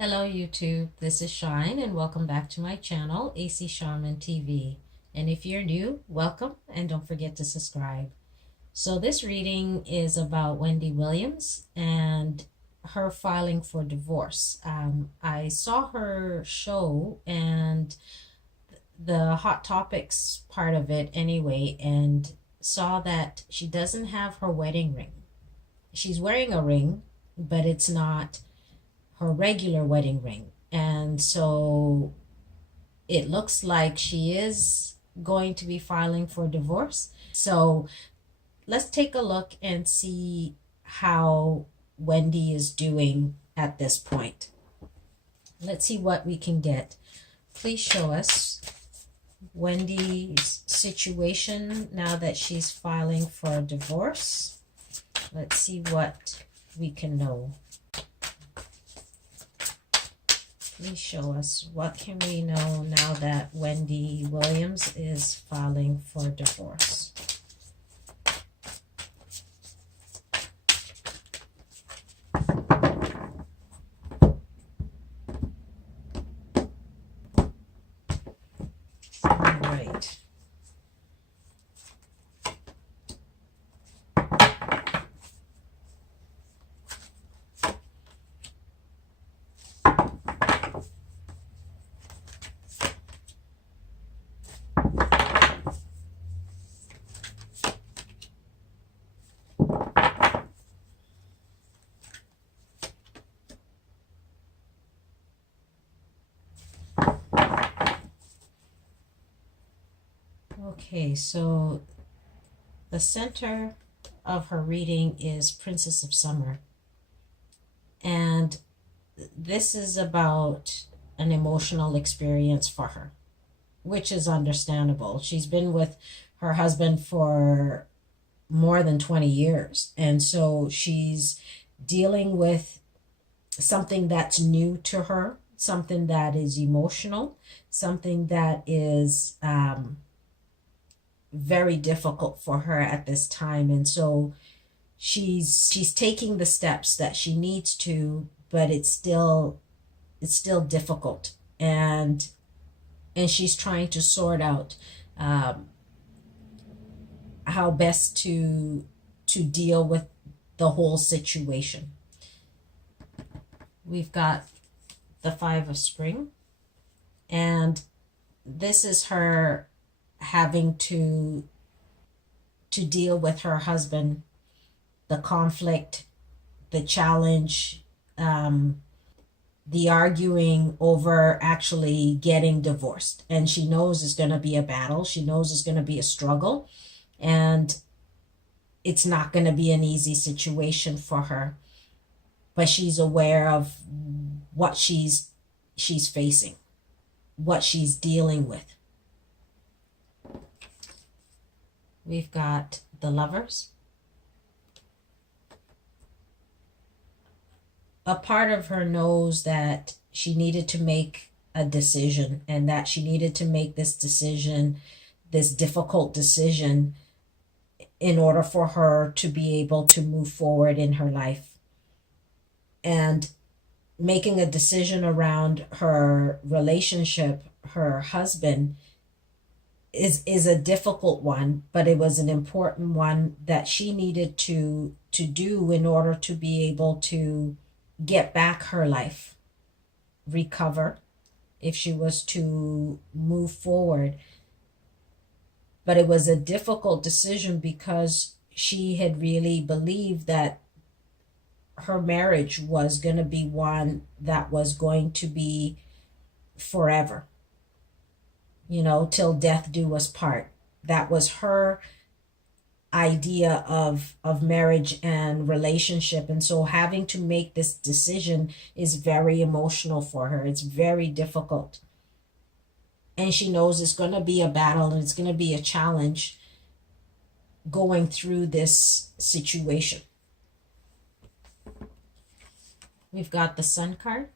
Hello YouTube, this is Shine and welcome back to my channel, AC Sharman TV. And if you're new, welcome and don't forget to subscribe. So this reading is about Wendy Williams and her filing for divorce. I saw her show and the Hot Topics part of it anyway, and saw that she doesn't have her wedding ring. She's wearing a ring, but it's not her regular wedding ring. And so it looks like she is going to be filing for divorce. So let's take a look and see how Wendy is doing at this point. Let's see what we can get. Please show us Wendy's situation now that she's filing for divorce. Let's see what we can know. Please show us what can we know now that Wendy Williams is filing for divorce. All right. Okay, so the center of her reading is Princess of Summer. And this is about an emotional experience for her, which is understandable. She's been with her husband for more than 20 years. And so she's dealing with something that's new to her, something that is emotional, something that is very difficult for her at this time. And so she's taking the steps that she needs to, but it's still difficult, and she's trying to sort out how best to deal with the whole situation. We've got the Five of Spring, and this is her having to deal with her husband, the conflict, the challenge, the arguing over actually getting divorced. And she knows it's going to be a battle. She knows it's going to be a struggle, and it's not going to be an easy situation for her. But she's aware of what she's facing, what she's dealing with. We've got the Lovers. A part of her knows that she needed to make a decision, and that she needed to make this decision, this difficult decision, in order for her to be able to move forward in her life. And making a decision around her relationship, her husband, is a difficult one, but it was an important one that she needed to do in order to be able to get back her life, recover if she was to move forward. But it was a difficult decision because she had really believed that her marriage was going to be one that was going to be forever, till death do us part. That was her idea of marriage and relationship. And so having to make this decision is very emotional for her. It's very difficult. And she knows it's going to be a battle, and it's going to be a challenge going through this situation. We've got the Sun card.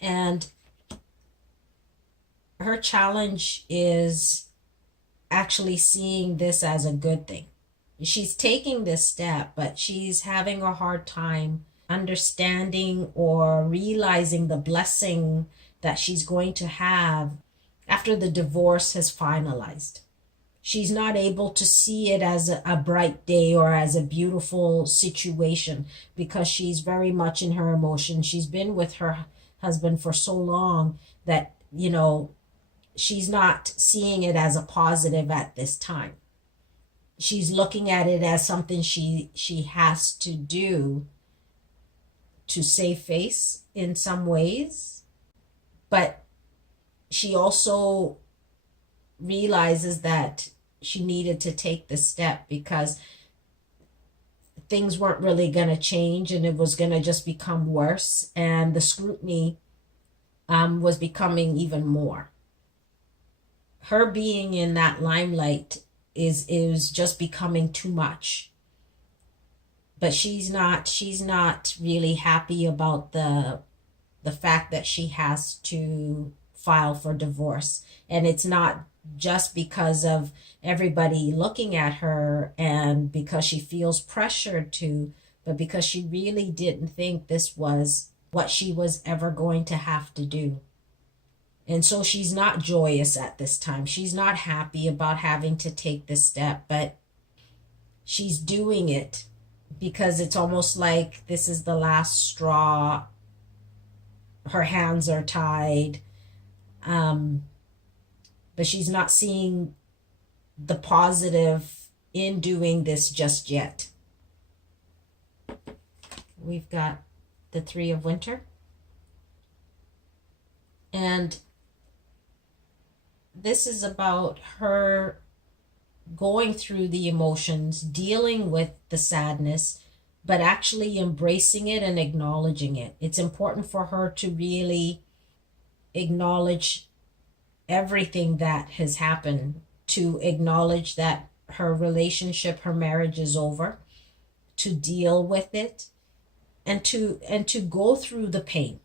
And her challenge is actually seeing this as a good thing. She's taking this step, but she's having a hard time understanding or realizing the blessing that she's going to have after the divorce has finalized. She's not able to see it as a bright day or as a beautiful situation because she's very much in her emotions. She's been with her husband for so long that, she's not seeing it as a positive at this time. She's looking at it as something she has to do to save face in some ways. But she also realizes that she needed to take the step because things weren't really going to change and it was going to just become worse, and the scrutiny was becoming even more. Her being in that limelight is just becoming too much. But she's not really happy about the fact that she has to file for divorce. And it's not just because of everybody looking at her and because she feels pressured to, but because she really didn't think this was what she was ever going to have to do. And so she's not joyous at this time. She's not happy about having to take this step, but she's doing it because it's almost like this is the last straw. Her hands are tied. But she's not seeing the positive in doing this just yet. We've got the Three of Winter. And this is about her going through the emotions, dealing with the sadness, but actually embracing it and acknowledging it. It's important for her to really acknowledge everything that has happened, to acknowledge that her relationship, her marriage is over, to deal with it, and to go through the pain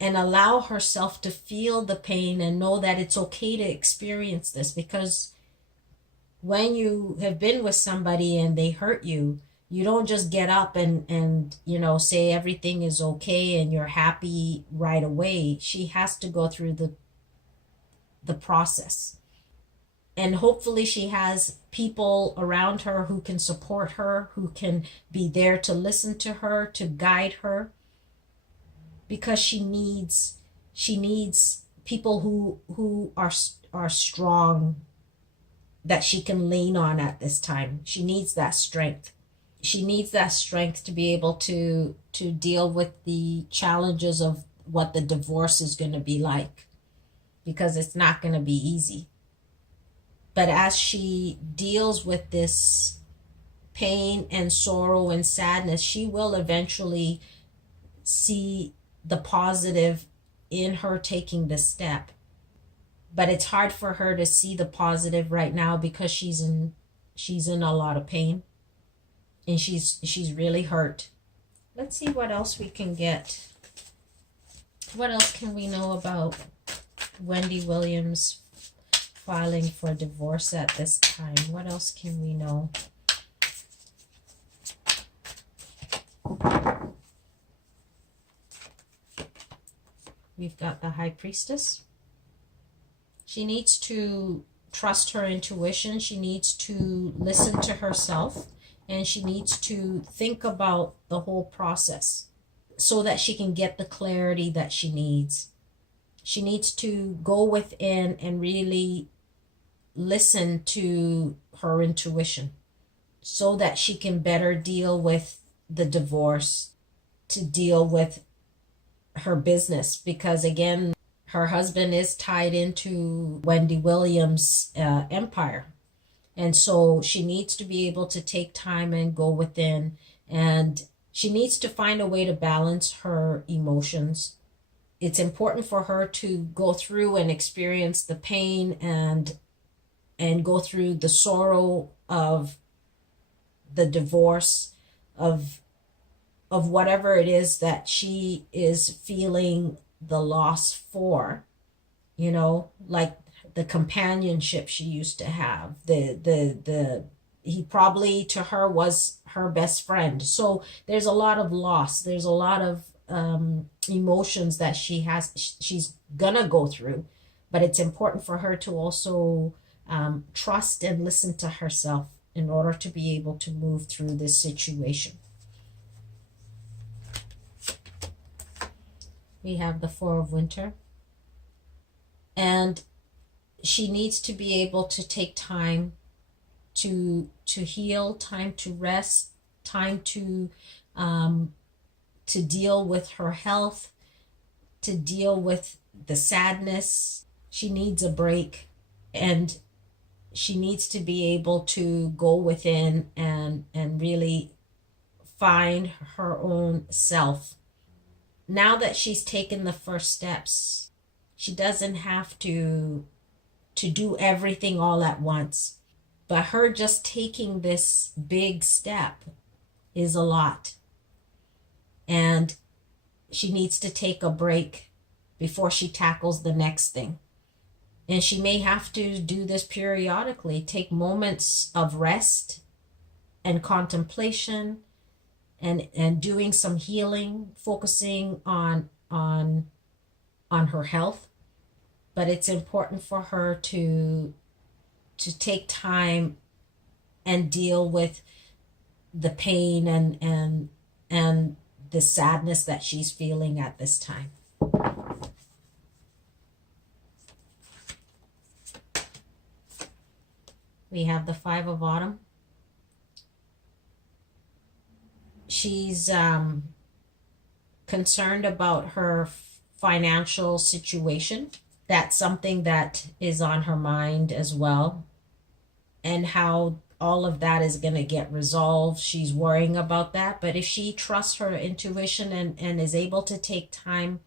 and allow herself to feel the pain and know that it's okay to experience this. Because when you have been with somebody and they hurt you, you don't just get up and say everything is okay and you're happy right away. She has to go through the process. And hopefully she has people around her who can support her, who can be there to listen to her, to guide her, because she needs people who are strong, that she can lean on at this time. She needs that strength. She needs that strength to be able to deal with the challenges of what the divorce is going to be like, because it's not going to be easy. But as she deals with this pain and sorrow and sadness, she will eventually see the positive in her taking this step. But it's hard for her to see the positive right now because she's in a lot of pain and she's really hurt. Let's see what else we can get. What else can we know about Wendy Williams filing for divorce at this time? What else can we know? We've got the High Priestess. She needs to trust her intuition. She needs to listen to herself, and she needs to think about the whole process so that she can get the clarity that she needs. She needs to go within and really listen to her intuition so that she can better deal with the divorce, to deal with her business, because again, her husband is tied into Wendy Williams' empire. And so she needs to be able to take time and go within, and she needs to find a way to balance her emotions. It's important for her to go through and experience the pain and go through the sorrow of the divorce, of whatever it is that she is feeling the loss for, like the companionship she used to have, the he probably to her was her best friend. So there's a lot of loss. There's a lot of emotions that she's gonna go through, but it's important for her to also trust and listen to herself in order to be able to move through this situation. We have the Four of Winter, and she needs to be able to take time to heal, time to rest, time to deal with her health, to deal with the sadness. She needs a break, and she needs to be able to go within and really find her own self. Now that she's taken the first steps, she doesn't have to do everything all at once. But her just taking this big step is a lot. And she needs to take a break before she tackles the next thing. And she may have to do this periodically, take moments of rest and contemplation and doing some healing, focusing on her health. But it's important for her to take time and deal with the pain and the sadness that she's feeling at this time. We have the Five of Autumn. She's concerned about her financial situation. That's something that is on her mind as well, and how all of that is going to get resolved. She's worrying about that, but if she trusts her intuition and is able to take time,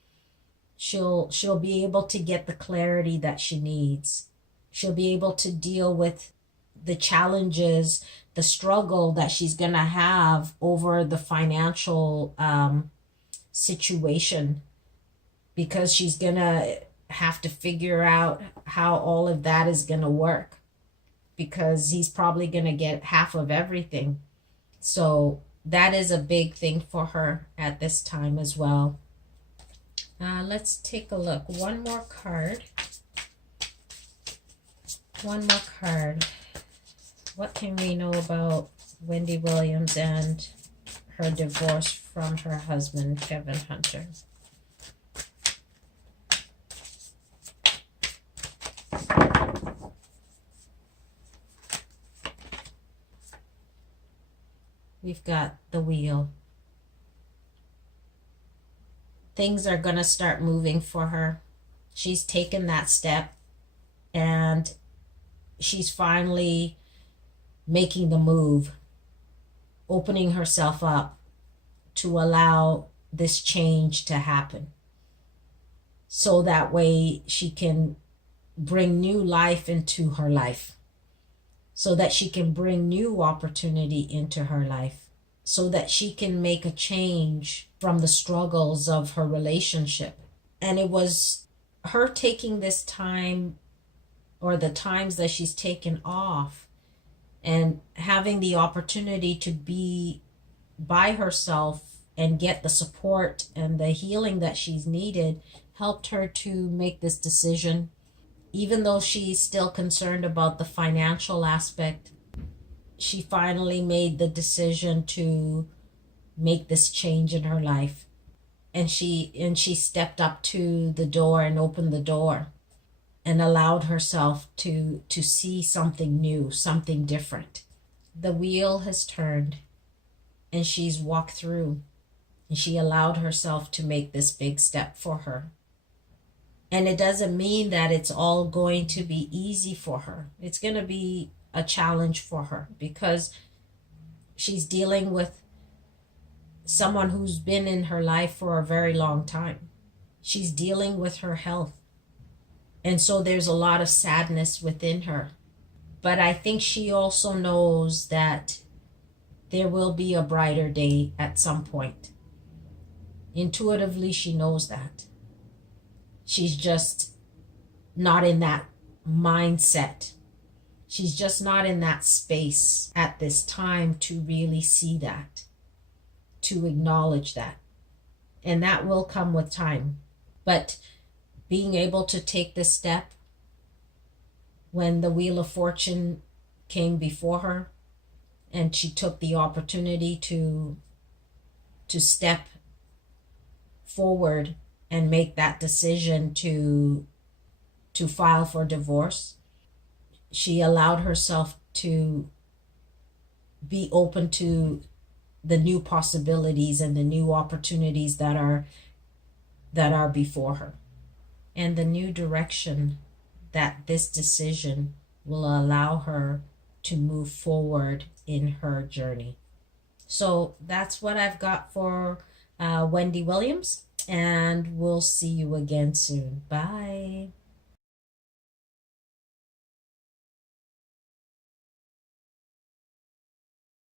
she'll be able to get the clarity that she needs. She'll be able to deal with the challenges, the struggle that she's going to have over the financial situation, because she's going to have to figure out how all of that is going to work, because he's probably going to get half of everything. So that is a big thing for her at this time as well. Let's take a look. One more card. One more card. What can we know about Wendy Williams and her divorce from her husband, Kevin Hunter? We've got the Wheel. Things are going to start moving for her. She's taken that step, and she's finally making the move, opening herself up to allow this change to happen, so that way she can bring new life into her life, so that she can bring new opportunity into her life, so that she can make a change from the struggles of her relationship. And it was her taking this time, or the times that she's taken off, and having the opportunity to be by herself and get the support and the healing that she's needed, helped her to make this decision. Even though she's still concerned about the financial aspect, she finally made the decision to make this change in her life. And she stepped up to the door and opened the door and allowed herself to see something new, something different. The wheel has turned, and she's walked through, and she allowed herself to make this big step for her. And it doesn't mean that it's all going to be easy for her. It's going to be a challenge for her, because she's dealing with someone who's been in her life for a very long time. She's dealing with her health. And so there's a lot of sadness within her. But I think she also knows that there will be a brighter day at some point. Intuitively, she knows that. She's just not in that mindset She's just not in that space at this time to really see that, to acknowledge that. And that will come with time. But being able to take this step when the Wheel of Fortune came before her and she took the opportunity to step forward and make that decision to file for divorce, she allowed herself to be open to the new possibilities and the new opportunities that are before her, and the new direction that this decision will allow her to move forward in her journey. So that's what I've got for Wendy Williams, and we'll see you again soon. Bye.